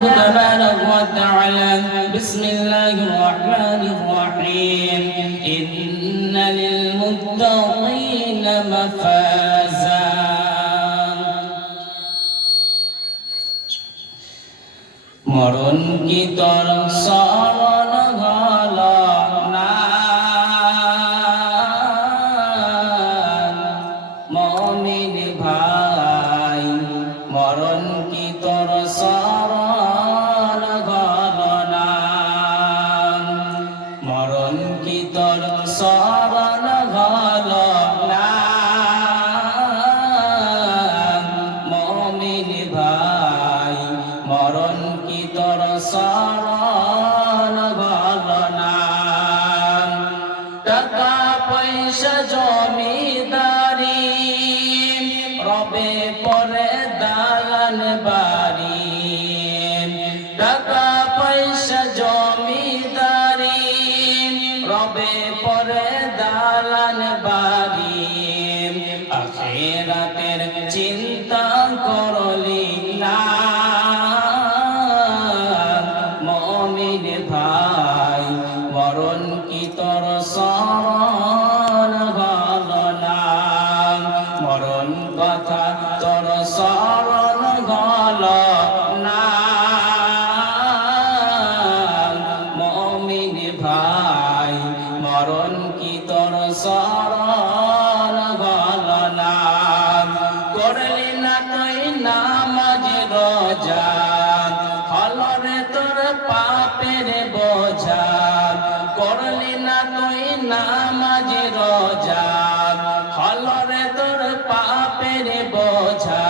تبارك وتعالى بسم الله الرحمن الرحيم إن للمتقين مفازا মরণ কি তোর শরণ হলো না মুমিন ভাই মরণ কি তোর শরণ হলো না মরণ কি তোর শরণ হলো না মুমিন ভাই মরণ কি তোর শরণ হলো না টাকা পয়সা জমিদারি রবে পরে দালান বাড়ি টাকা পয়সা জমিদারি রবে পরে দালান বাড়ি আখিরাতের চিন্তা করলি না মুমিন ভাই মরণ কি তোর শরণ হলো না মরণ কথা তোর শরণ হলো না মুমিন ভাই মরণ কি তোর শরণ হলো না করলি না তুই নামাজ রোজা হলো রে তোর পাপের বোঝা করলি না তুই নামাজ রোজা হলো রে তোর পাপের বোঝা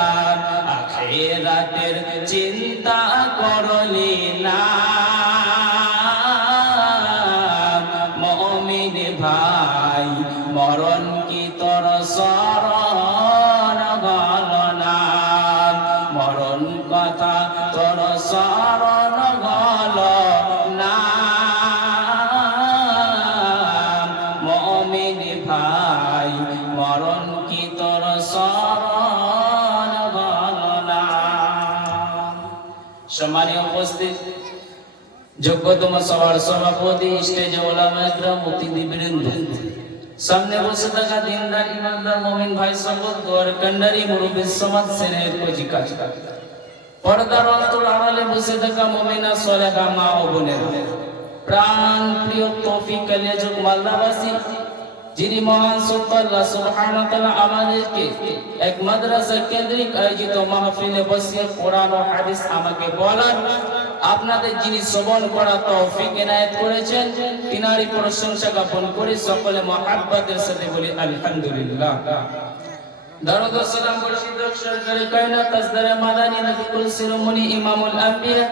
আখিরাতের চিন্তা করলি না মুমিন ভাই মরণ কি তোর শরণ হলো না মরণ কথা তোর শরণ হলো না মুমিন ভাই মরণ কি তোর শরণ হলো না সম্মানীয় উপস্থিত যোগ্যতম সবার সভাপতি স্টেজে ওলামা একরাম অতিথিবৃন্দ সামনে বসে থাকা দিনদার ইমানদার মুমিন ভাই সকল দোয়ার কান্ডারি মুরব্বি সমাজ সেনের কোজি কাজ পর্দার অন্তর আড়ালে বসে থাকা মুমিনা সালেহা মা ও বোনেরা প্রাণ প্রিয় তৌফিক আলিয়া যোগ মালদাবাসী যিনি মহান সত্য আল্লাহ সুবহানাহু ওয়া তাআলা আমাদেরকে এক মাদ্রাসা কেন্দ্রিক আয়োজিত মাহফিলে বসিয়ে কোরআন ও হাদিস আমাকে বলার আপনাদের যিনি শ্রবণ করা তৌফিক এনায়েত করেছেন তিনারই প্রশংসা জ্ঞাপন করে সকলে মহব্বতের সাথে বলি আলহামদুলিল্লাহ দরুদ ও সালাম বর্ষিত সরকারে কায়নাত তাজদারে মাদানী নবী কুল শিরোমণি ইমামুল আম্বিয়া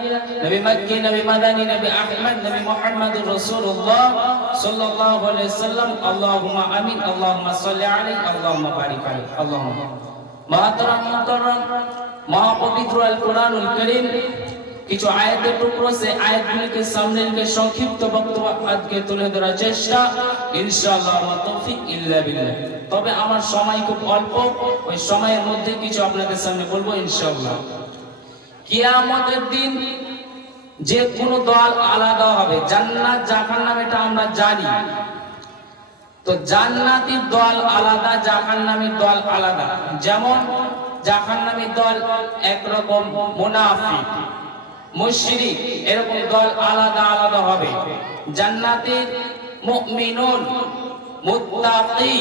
নবী মক্কি নবী মাদানী নবী আহমদ নবী মুহাম্মদুর রাসূলুল্লাহ সাল্লাল্লাহু আলাইহি সাল্লাম আল্লাহুম্মা আমিন আল্লাহুম্মা সাল্লি আলাইহি আল্লাহুম্মা বারিক আলাইহি আল্লাহুম্মা মুহতারাম মহাপবিত্র আল কোরআনুল কারীম কিছু আয়াতের টুকরো সে আয়াতগুলিকে সামনে রেখে সংক্ষিপ্ত বক্তব্য আজকে তুলে ধরার চেষ্টা ইনশাআল্লাহ ওয়া তৌফিক ইল্লা বিল্লাহ তবে আমার সময় খুব অল্প ওই সময়ের মধ্যে কিছু আপনাদের সামনে বলবো ইনশাআল্লাহ কিয়ামতের দিন যে কোন দল আলাদা হবে জান্নাত জাহান্নাম এটা আমরা জানি তো জান্নাতীর দল আলাদা জাহান্নামীর দল আলাদা যেমন জাহান্নামীর দল একরকম মুনাফিক মুশরিক এরকম দল আলাদা আলাদা হবে জান্নাতের মুমিনুন মুত্তাকি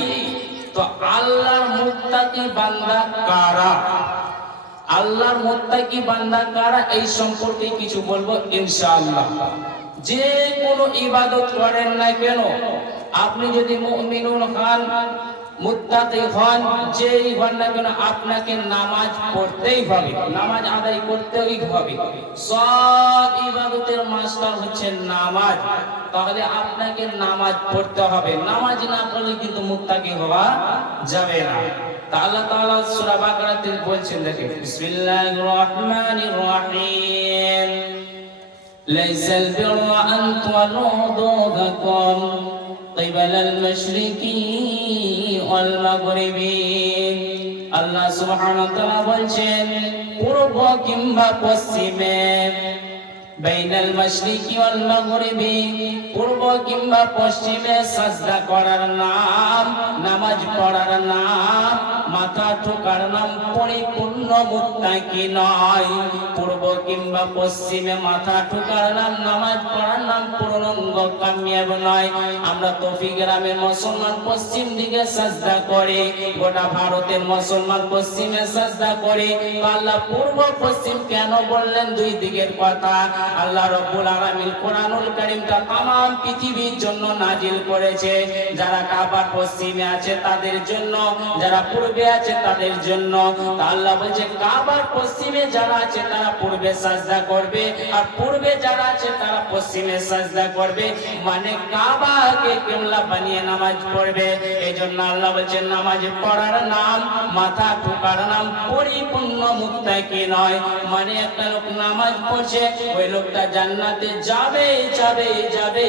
তো আল্লাহর মুত্তাকি বান্দা কারা আল্লাহর মুত্তাকি বান্দা কারা এই সম্পর্কে কিছু বলবো ইনশাআল্লাহ যে কোনো ইবাদত করেন না কেন আপনি যদি মুমিনুন হন মুত্তাকি হন যেই হন না কেন আপনাকে নামাজ পড়তেই হবে নামাজ আদায় করতেই হবে সব ইবাদতের মাস্টার হচ্ছে নামাজ তাহলে আপনাকে নামাজ পড়তে হবে নামাজ না পড়লে কিন্তু মুত্তাকি হওয়া যাবে না তা আল্লাহ তাআলা সূরা বাকারাতে বলছেন দেখেন বিসমিল্লাহির রহমানির রহিম লাইসাল বিররা আন তুওয়াল্লু ওজুহাকুম قبل المشرق والمغرب আল্লাহ সুবহানাহু ওয়া তাআলা বলছেন পূর্ব কিংবা পশ্চিমে বাইনাল মাশরিকি ওয়াল মাগরিবি, পূর্ব কিংবা পশ্চিমে সাজদা করার নাম, নামাজ পড়ার নাম, মাথা ঠোকার নাম পরিপূর্ণ মুত্তাকি নয়। পূর্ব কিংবা পশ্চিমে মাথা ঠোকার নাম, নামাজ পড়ার নাম পূর্ণাঙ্গ কামিয়াব নয়। আমরা তৌফিক গ্রামের মুসলমান পশ্চিম দিকে সাজদা করে, গোটা ভারতের মুসলমান পশ্চিমে সাজদা করে। আল্লাহ পূর্ব পশ্চিম কেন বললেন? দুই দিকের কথা। আল্লাহ রাব্বুল আলামিন কোরআনুল কারীমটা तमाम পৃথিবীর জন্য নাজিল করেছে। যারা কাবার পশ্চিমে আছে তাদের জন্য, যারা পূর্বে আছে তাদের জন্য। আল্লাহ বলছে কাবার পশ্চিমে যারা আছে তারা পূর্বে সাজদা করবে, আর পূর্বে যারা আছে তারা পশ্চিমে সাজদা করবে, মানে কাবাকে কিবলা বানিয়ে নামাজ পড়বে। এজন্য আল্লাহ বলছেন নামাজ পড়ার নাম, মাথা ঠোকার নাম পরিপূর্ণ মুত্তাকি নয়। মানে একটা লোক নামাজ পড়ছে, ওই লোকটা জান্নাতে যাবে যাবে যাবে,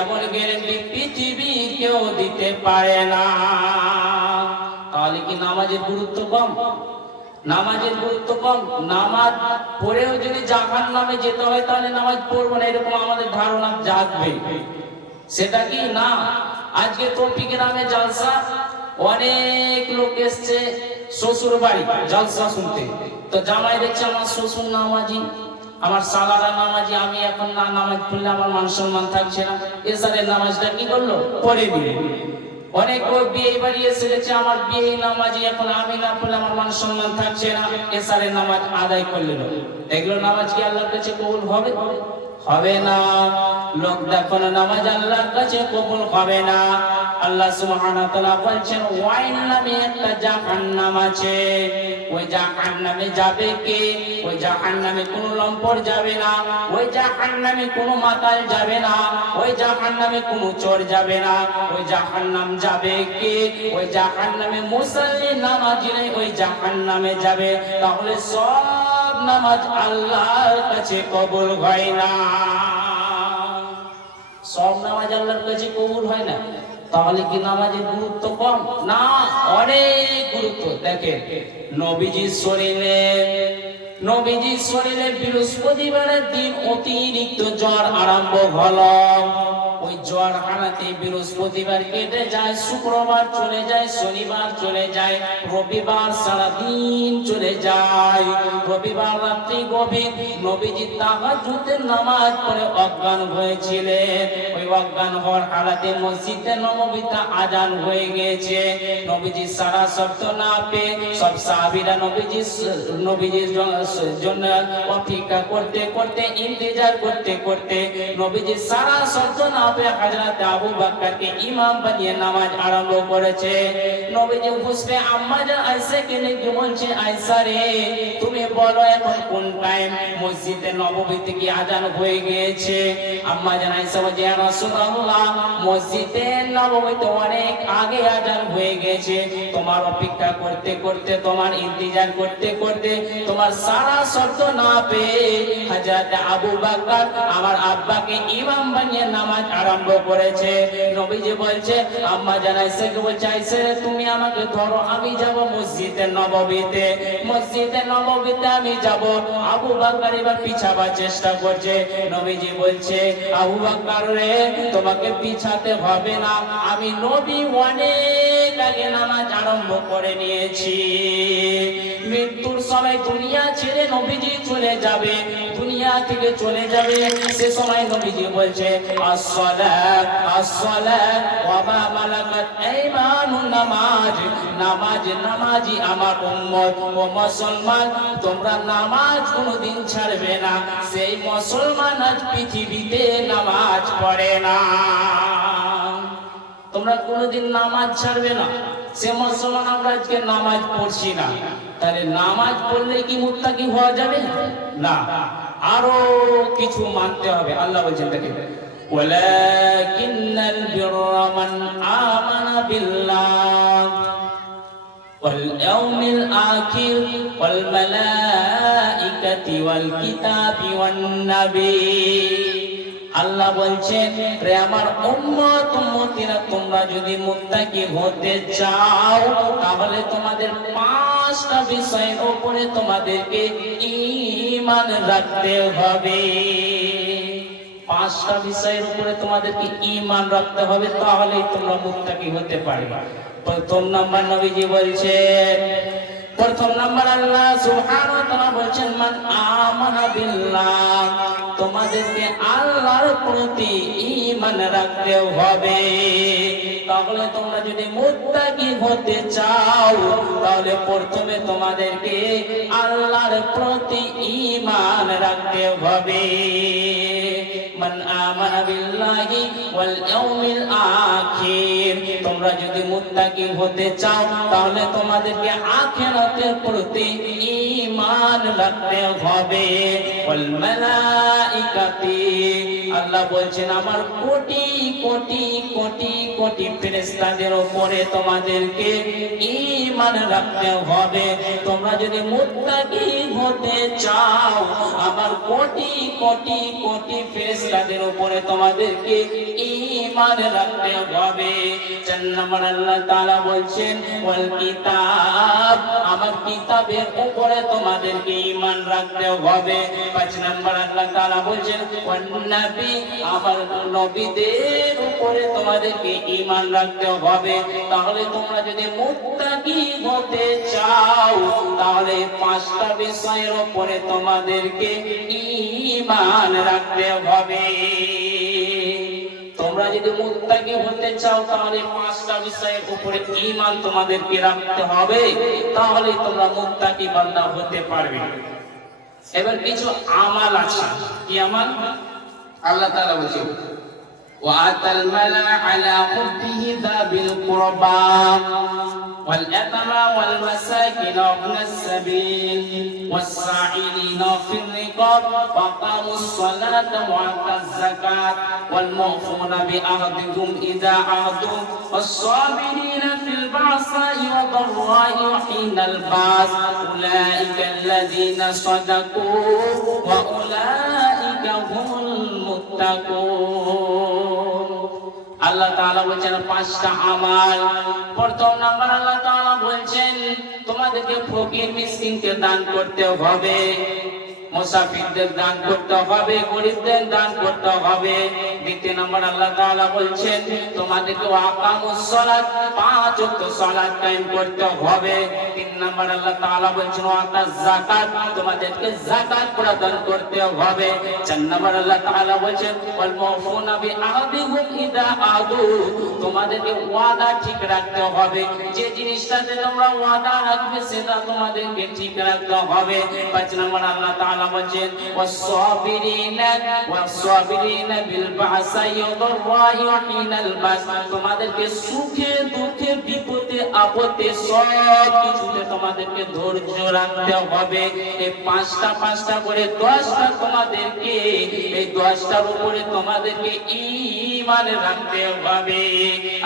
এমন গ্যারান্টি পৃথিবী কেউ দিতে পারে না। তাহলে কি নামাজের গুরুত্ব কম? নামাজের গুরুত্ব কম? নামাজ পড়েও যদি জাহান্নামে যেতে হয় তাহলে নামাজ পড়বো না, এরকম আমাদের ধারণা জাগবে। সেটা কি না? আজকে তৌফিক গ্রামে জালসা, অনেক লোক এসছে শ্বশুর বাড়ি জালসা শুনতে। তো জামাই দেখছে আমার শ্বশুর নামাজি, আমার সালারা নামাজি, আমি এখন না নামাজ পড়লে আমার মান সম্মান থাকছে না। এসারের নামাজটা কি করলো? পড়ে দিল। অনেক বিয়ে বাড়ি এসে দেখছে আমার বিয়ে নামাজি, এখন আমি না পড়লে আমার মান সম্মান থাকছে না, এসারের নামাজ আদায় করলো। এগুলো নামাজ কি আল্লাহর কাছে কবুল হবে? হবে না। লোক দেখো না নামাজ আল্লাহর কাছে কবুল হবে না। আল্লাহ সুবহানাহু ওয়া তাআলা বলছেন ওয়াইন নামে একটা জাহান্নাম আছে, ওই জাহান্নামে যাবে কে? ওই জাহান্নামে কোনো লম্পট যাবে না, ওই জাহান্নামে কোনো মাতাল যাবে না, ওই জাহান্নামে কোনো চোর যাবে না। ওই জাহান্নাম যাবে কে? ওই জাহান্নামে মুসল্লি নামাজিরা ওই জাহান্নামে যাবে। তাহলে সব নামাজ আল্লাহর কাছে কবুল হয় না। সব নামাজ আল্লাহর কাছে কবুল হয় না। তাহলে কি নামাজের গুরুত্ব কম? না, অনেক গুরুত্ব। দেখেন নবীজির শরীরে বৃহস্পতিবারের দিন অতিরিক্ত জ্বর আরম্ভ হলো। ওই জ্বর হারাতে বৃহস্পতিবার কেটে যায়, শুক্রবার চলে যায়, শনিবার চলে যায়, রবিবার সারাদিন চলে যায়। রবিবার রাত্রি গভীর নবীজি তাহাজ্জুদের নামাজ পড়ে অজ্ঞান হয়েছিলেন। ওই অজ্ঞান হওয়ার হালাতে মসজিদে নববীতে আজান হয়ে গেছে। নবীজি সারা শব্দ না পেয়ে সব সাহাবীরা নবীজির জন্য অপেক্ষা করতে করতে, ইন্তজার করতে করতে, নবীজি সারা শব্দ না পেয়ে হযরত আবু বকরকে ইমাম বানিয়ে নামাজ আরম্ভ করেছে। নবীজি হুসবে আম্মা জান আয়েশাকে নিয়ে বলছে, আয়েশা রে তুমি বলো এখন কোন টাইম? মসজিদে নববীতে কি আজান হয়ে গিয়েছে? আম্মা জান আয়েশা বলে, ইয়া রাসূলুল্লাহ মসজিদে নববীতে অনেক আগে আজান হয়ে গেছে। তোমার অপেক্ষা করতে করতে, তোমার ইন্তজার করতে করতে, তোমার সারা শব্দ না পেয়ে হযরত আবু বকর আমার আব্বাকে ইমাম বানিয়ে নামাজ আরম্ভ করেছে। নবীজি বলছে আম্মা জান আয়েশাকে বলছে, আয়েশা তুমি আমাকে ধরো, আমি যাব মসজিদে নববীতে। মসজিদে নববীতে আমি যাব। আবু বকর এবার পিছাবার চেষ্টা করছে। নবীজি বলছে, আবু বকর রে তোমাকে পিছাতে হবে না, আমি নবী অনেক আগে নামাজ আরম্ভ করে নিয়েছি। মৃত্যুর সময় দুনিয়া ছেড়ে নবীজি চলে যাবে, দুনিয়া থেকে চলে যাবে। সে সময় নবীজি বলছে আসসালাত আসসালাত ওয়া মা মালাকাত আইমানুন, নামাজ নামাজ নামাজি আমার উম্মত ও মুসলমান, তোমরা নামাজ কোনোদিন ছাড়বে না। সেই মুসলমান আজ পৃথিবীতে নামাজ পড়ে না। তোমরা কোনোদিন নামাজ ছাড়বে না। সে মুসলমান আমরা আজকে নামাজ পড়ছি না। তাহলে নামাজ পড়লে কি মুত্তাকি হওয়া যাবে? না, আরো কিছু মানতে হবে। আল্লাহ বলছেন দেখেন ওয়ালাকিন্নাল বিররা মান আমানা বিল্লাহ ওয়াল ইয়াউমিল আখির ওয়াল মালাইকাতি ওয়াল কিতাবি ওয়ান নবী। আল্লাহ বলছেন রে আমার উম্মত উম্মতিরা, তোমরা যদি মুত্তাকি হতে চাও তাহলে তোমাদের পাঁচটা বিষয়ের উপরে তোমাদেরকে ঈমান রাখতে হবে। পাঁচটা বিষয়ের উপরে তোমাদেরকে ঈমান রাখতে হবে, তাহলেই তোমরা মুত্তাকি হতে পারবে। প্রথম নাম্বার নবীজি বলছেন, প্রথম নাম্বার আল্লাহ সুবহানাহু ওয়া তাআলা বলছেন মান আমানা বিল্লাহ, তোমাদেরকে আল্লাহর প্রতি ঈমান রাখতে হবে। তাহলে তোমরা যদি মুত্তাকি হতে চাও, তাহলে প্রথমে তোমাদেরকে আল্লাহর প্রতি ঈমান রাখতে হবে। মান আমানা বিল্লাহি ওয়াল ইয়াউমিল আখির, তোমরা যদি মুত্তাকি হতে চাও, তাহলে তোমাদেরকে আখিরাতের প্রতি ঈমান রাখতে হবে। ওয়াল মালাইকাতি, আল্লাহ বলছেন আমার কোটি কোটি কোটি কোটি ফেরেশতাদের উপরে তোমাদেরকে ঈমান রাখতে হবে। তোমরা যদি মুত্তাকি হতে চাও, আমার কোটি কোটি কোটি ফেরেশতাদের উপরে তোমাদেরকে ঈমান রাখতে হবে। 4 নম্বর আল্লাহ তাআলা বলছেন ওয়াল কিতাব, আমার কিতাবের উপরে তোমাদেরকে ঈমান রাখতে হবে। 5 নম্বর আল্লাহ তাআলা বলছেন ওয়ান নবী, আমার নবীদের উপরে তোমাদেরকে ঈমান রাখতে হবে। তাহলে তোমরা যদি মুত্তাকি হতে চাও, তাহলে পাঁচটা বিষয়ের উপরে তোমাদেরকে ঈমান রাখতে হবে। তোমরা যদি মুত্তাকি হতে চাও, তাহলে পাঁচটা বিষয়ের উপরে ঈমান তোমাদেরকে রাখতে হবে, তাহলে তোমরা মুত্তাকি বান্দা হতে পারবে। এবার কিছু আমাল আছে, কি আমাল? আল্লাহ তাআলা বলেন ওয়াতাল মালা আলা হুব্বিহি যাবিল কুরবা ওয়াল ইয়াতামা ওয়াল মাসাকিন ওয়াবনাস সাবিল ওয়াস সাইলিনা ফির রিকাব ওয়া আকামুস সালাতা ওয়া আতাজ যাকাত ওয়াল মুফুনা বিআহদিহিম ইযা আহদু ওয়াস সাবিরিনা ফিল বাসাই ওয়া দাররাই ওয়া হিনাল বাস উলাইকা আল্লাযীনা সাদাকু ওয়া উলাইকা হুমুল মুত্তাকুন। আল্লাহ তাআলা বলেন পাঁচটা আমাল। প্রথম নাম্বার আল্লাহ তাআলা বলেন তোমাদেরকে ফকির মিসকিনকে দান করতে হবে, মুসাফিরদের দান করতে হবে, গরিবদের দান করতে হবে। দ্বিতীয় নম্বর আল্লাহ তাআলা বলছেন তোমাদেরকে আকামুস সালাত, 5 ওয়াক্ত সালাত কায়েম করতে হবে। 3 নম্বর আল্লাহ তাআলা বলছেন ওয়াতাজ যাকাত, তোমাদেরকে যাকাত প্রদান করতে হবে। 4 নম্বর আল্লাহ তাআলা বলছেন ওয়াল মুফুনা বিআহদিহিম ইযা আদু, তোমাদেরকে ওয়াদা ঠিক রাখতে হবে। যে জিনিসটাতে তোমরা ওয়াদা রাখবে সেটা তোমাদেরকে ঠিক রাখতে হবে। 5 নম্বর আল্লাহ তাআলা বলেন ওয়াস-সাবিরিনা বিল বাসাই ওয়া দাররাই ওয়া হিনাল বাস, তোমাদেরকে সুখে দুঃখে বিপদে আপদে সব কিছুতে তোমাদেরকে ধৈর্য রাখতে হবে। এই পাঁচটা করে 10টা তোমাদেরকে, এই 10টার উপরে তোমাদেরকে ঈমান রাখতে হবে।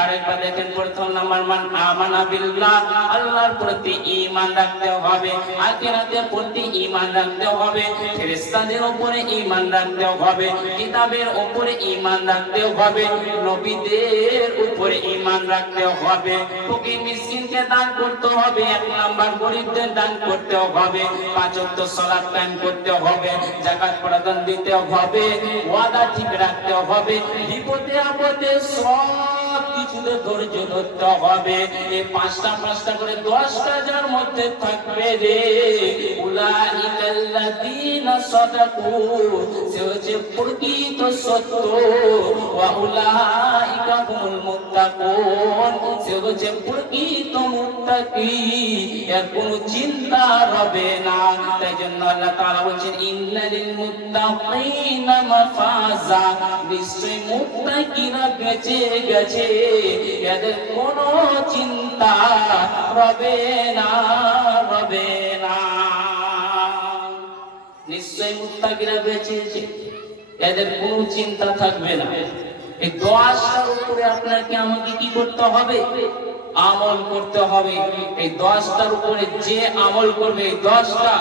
আরেকবার দেখেন, প্রথম নাম্বার মান আমানা বিল্লাহ, আল্লাহর প্রতি ঈমান রাখতে হবে, আখিরাতের প্রতি ঈমান রাখতে হবে, ফেরেশতাদের উপরে ঈমান রাখতে হবে, কিতাবের উপরে ঈমান রাখতে হবে, নবীদের উপরে ঈমান রাখতে হবে, ফকির মিসকিনকে দান করতে হবে, 1 নাম্বার গরিবদের দান করতে হবে, 5 ওয়াক্ত সালাত কায়েম করতে হবে, যাকাত প্রদান দিতে হবে, ওয়াদা ঠিক রাখতে হবে, বিপদে আপদে সব কিছুতে ধৈর্য ধরতে হবে। এই পাঁচটা করে 10টা যার মধ্যে থাকবে রে, উলাইকাল্লাযীনা সাদাকু, সে হচ্ছে প্রকৃত সত্য, ওয়া উলাইকা হুমুল মুত্তাকুন, সে হচ্ছে প্রকৃত মুত্তাকি, এর কোনো চিন্তা হবে না। তাই জন্য আল্লাহ তাআলা বলেন ইন্নালিল মুত্তাকিনা মাফাজা, নিশ্চয় মুত্তাকিরা বেঁচে গেছে, এদের কোনো চিন্তা হবে না, হবে না। নিশ্চয় মুত্তাকিরা বেঁচেছে, এদের কোনো চিন্তা থাকবে না। এই 10টার উপরে আপনাকে আমাকে কি করতে হবে? আমল করতে হবে। এই 10টার উপরে যে আমল করবে, এই 10টা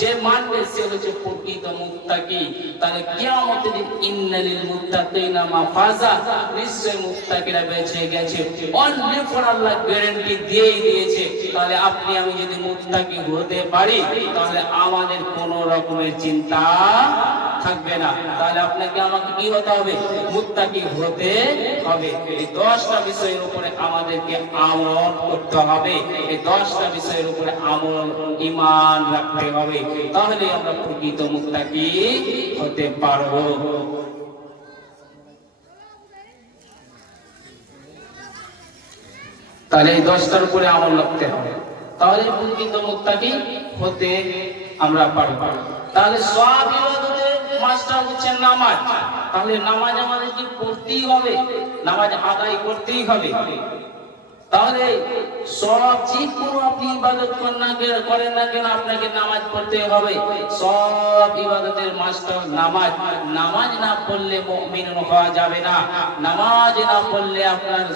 যে মানবে সে হচ্ছে প্রকৃত মুত্তাকি। তাহলে কিয়ামতের দিন ইন্নালিল মুত্তাকিনা মাফাজা, নিশ্চয় মুত্তাকিরা বেঁচে গেছে। অনলি ফর আল্লাহ গ্যারান্টি দিয়েই দিয়েছে। তাহলে আপনি আমি যদি মুত্তাকি হতে পারি তাহলে আমাদের কোনো রকমের চিন্তা থাকবে না। তাহলে আপনাকে আমাকে কি হতে হবে? মুত্তাকি হতে হবে। এই 10টা বিষয়ের উপরে আমাদেরকে আমল করতে হবে। এই 10টা বিষয়ের উপরে আমল ঈমান রাখতে হবে, তাহলে আমরা প্রকৃত মুত্তাকি হতে পারবো। তাহলে এই 10টার উপরে আমল রাখতে হবে, তাহলে প্রকৃত মুত্তাকি হতে আমরা পারবো। তাহলে সব ইবাদতের মাস্টার হচ্ছে নামাজ। তাহলে নামাজ আমাদের কি পড়তেই হবে, নামাজ আদায় করতেই হবে। তাহলে সব যে কোনো আপনি ইবাদত করেন না কেন আপনাকে নামাজ পড়তে হবে। সব ইবাদতের মাস্টার নামাজ। নামাজ না পড়লে মুমিন হওয়া যাবে না, নামাজ না পড়লে আপনার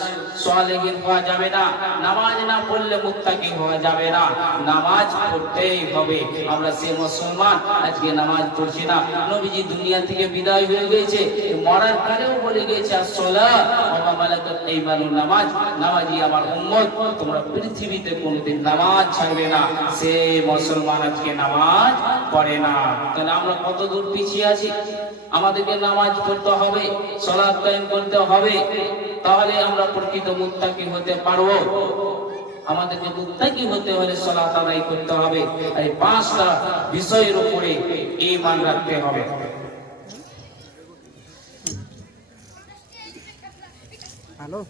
সালেহীন হওয়া যাবে না, নামাজ না পড়লে মুত্তাকি হওয়া যাবে না। নামাজ পড়তেই হবে। আমরা সে মুসলমান আজকে নামাজ পড়ছি না। নবীজি দুনিয়া থেকে বিদায় হয়ে গেছে, মরার পরেও বলে গেছে আসসালাহ ওয়া মা মালাকাত আইমানুকুম, নামাজ, নামাজি আমার উম্মত, তোমরা পৃথিবীতে কোনোদিন নামাজ ছাড়বে না। সে মুসলমান আজকে নামাজ পড়ে না। তাহলে আমরা কত দূর পিছিয়ে আছি? আমাদেরকে নামাজ পড়তে হবে, সালাত কায়েম করতে হবে, তাহলে আমরা প্রকৃত মুত্তাকি হতে পারবো। আমাদেরকে মুত্তাকি হতে হলে সালাত আদায় করতে হবে, আর এই 5টা বিষয়ের উপরে ঈমান রাখতে হবে। হ্যালো